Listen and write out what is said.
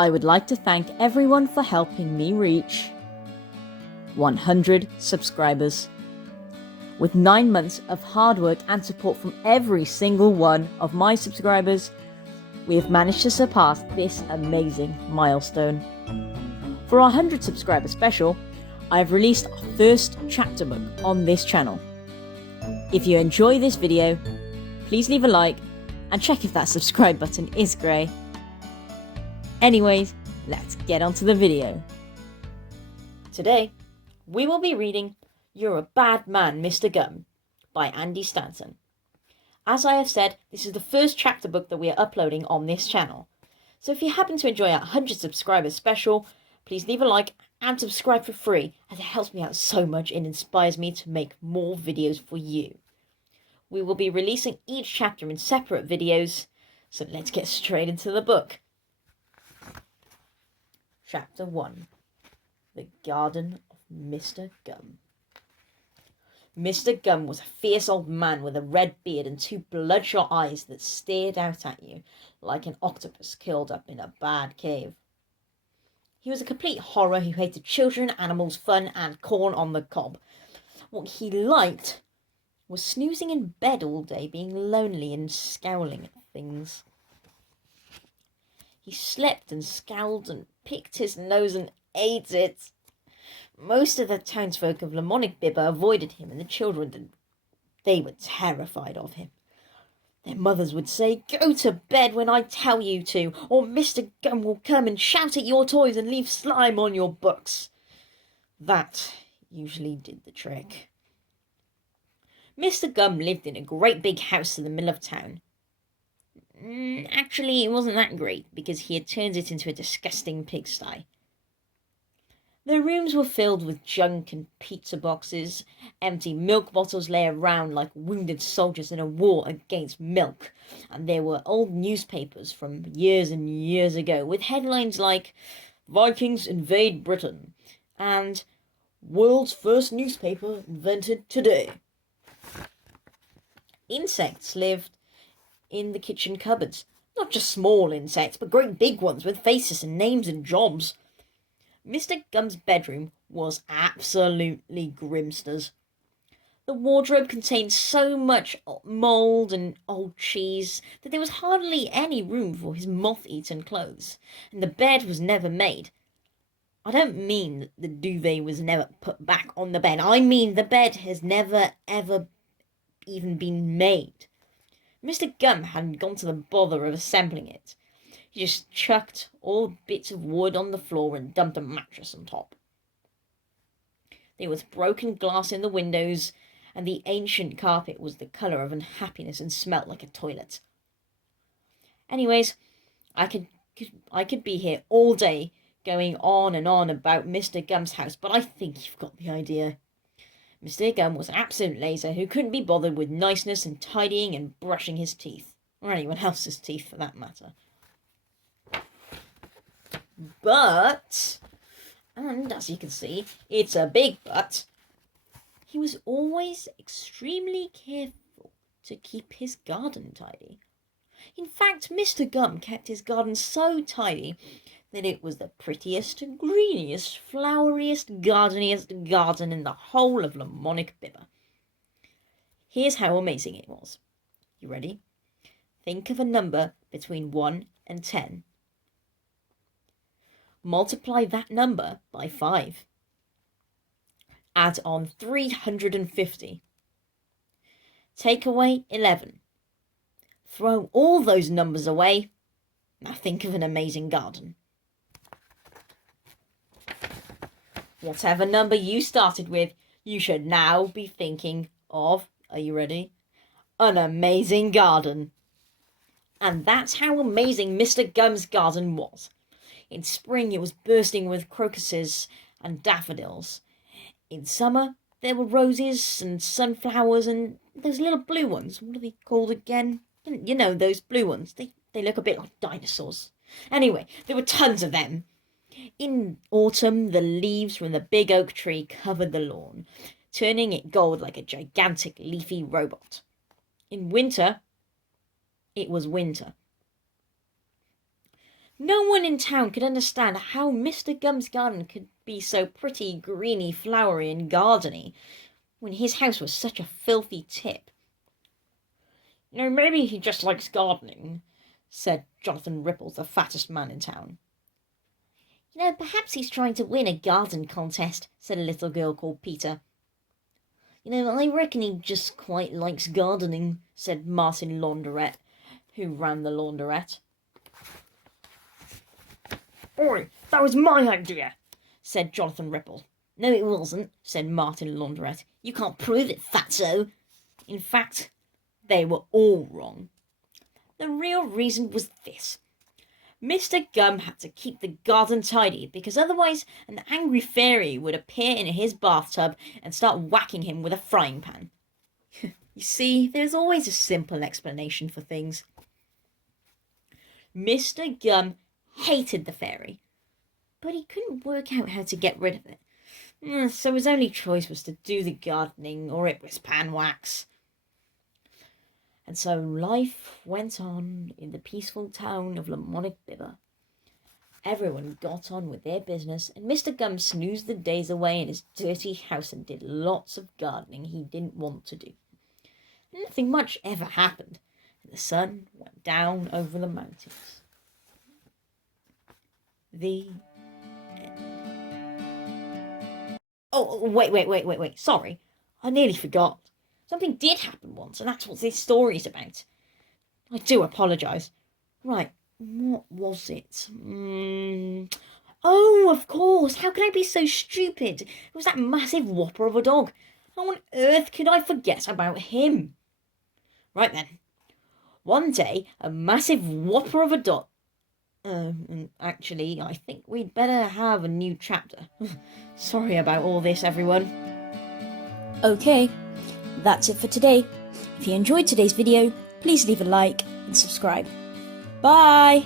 I would like to thank everyone for helping me reach 100 subscribers. With 9 months of hard work and support from every single one of my subscribers, we have managed to surpass this amazing milestone. For our 100 subscriber special, I have released our first chapter book on this channel. If you enjoy this video, please leave a like and check if that subscribe button is grey. Anyways, let's get on to the video. Today, we will be reading You're a Bad Man, Mr. Gum by Andy Stanton. As I have said, this is the first chapter book that we are uploading on this channel. So if you happen to enjoy our 100 subscribers special, please leave a like and subscribe for free, as it helps me out so much and inspires me to make more videos for you. We will be releasing each chapter in separate videos, so let's get straight into the book. Chapter 1. The Garden of Mr. Gum. Mr. Gum was a fierce old man with a red beard and two bloodshot eyes that stared out at you like an octopus curled up in a bad cave. He was a complete horror who hated children, animals, fun, and corn on the cob. What he liked was snoozing in bed all day, being lonely and scowling at things. He slept and scowled and picked his nose and ate it. Most of the townsfolk of Lamonic Bibber avoided him, and the children, they were terrified of him. Their mothers would say, "Go to bed when I tell you to, or Mr. Gum will come and shout at your toys and leave slime on your books." That usually did the trick. Mr. Gum lived in a great big house in the middle of town. Actually, it wasn't that great, because he had turned it into a disgusting pigsty. The rooms were filled with junk and pizza boxes. Empty milk bottles lay around like wounded soldiers in a war against milk. And there were old newspapers from years and years ago with headlines like "Vikings invade Britain" and "World's first newspaper invented today." Insects lived in the kitchen cupboards. Not just small insects, but great big ones with faces and names and jobs. Mr. Gum's bedroom was absolutely grimsters. The wardrobe contained so much mould and old cheese that there was hardly any room for his moth-eaten clothes, and the bed was never made. I don't mean that the duvet was never put back on the bed. I mean the bed has never, ever even been made. Mr. Gum hadn't gone to the bother of assembling it. He just chucked all bits of wood on the floor and dumped a mattress on top. There was broken glass in the windows, and the ancient carpet was the colour of unhappiness and smelt like a toilet. Anyways, I could be here all day going on and on about Mr. Gum's house, but I think you've got the idea. Mr. Gum was an absolute laser who couldn't be bothered with niceness and tidying and brushing his teeth, or anyone else's teeth for that matter. But, and as you can see, it's a big but, he was always extremely careful to keep his garden tidy. In fact, Mr. Gum kept his garden so tidy that it was the prettiest, greeniest, floweriest, gardeniest garden in the whole of Lamonic Bibber. Here's how amazing it was. You ready? Think of a number between 1 and 10. Multiply that number by 5. Add on 350. Take away 11. Throw all those numbers away. Now think of an amazing garden. Whatever number you started with, you should now be thinking of, are you ready? An amazing garden. And that's how amazing Mr. Gum's garden was. In spring, it was bursting with crocuses and daffodils. In summer, there were roses and sunflowers and those little blue ones. What are they called again? You know, those blue ones. They look a bit like dinosaurs. Anyway, there were tons of them. In autumn, the leaves from the big oak tree covered the lawn, turning it gold like a gigantic leafy robot. In winter, it was winter. No one in town could understand how Mr. Gum's garden could be so pretty, greeny, flowery, and gardeny, when his house was such a filthy tip. Maybe he just likes gardening, said Jonathan Ripples, the fattest man in town. Perhaps he's trying to win a garden contest, said a little girl called Peter. I reckon he just quite likes gardening, said Martin Laundrette, who ran the laundrette. Oi, that was my idea, said Jonathan Ripple. No, it wasn't, said Martin Laundrette. You can't prove it, fatso. In fact, they were all wrong. The real reason was this. Mr. Gum had to keep the garden tidy because otherwise an angry fairy would appear in his bathtub and start whacking him with a frying pan. You see, there's always a simple explanation for things. Mr. Gum hated the fairy, but he couldn't work out how to get rid of it. So his only choice was to do the gardening, or it was pan wax. And so life went on in the peaceful town of Lamonic Bibber. Everyone got on with their business, and Mr. Gum snoozed the days away in his dirty house and did lots of gardening he didn't want to do. Nothing much ever happened, and the sun went down over the mountains. The end. Oh, wait. Sorry, I nearly forgot. Something did happen once, and that's what this story's about. I do apologise. Right, what was it? Oh, of course. How could I be so stupid? It was that massive whopper of a dog. How on earth could I forget about him? Right then. One day, a massive whopper of a dog... actually, I think we'd better have a new chapter. Sorry about all this, everyone. Okay, that's it for today. If you enjoyed today's video, please leave a like and subscribe. Bye!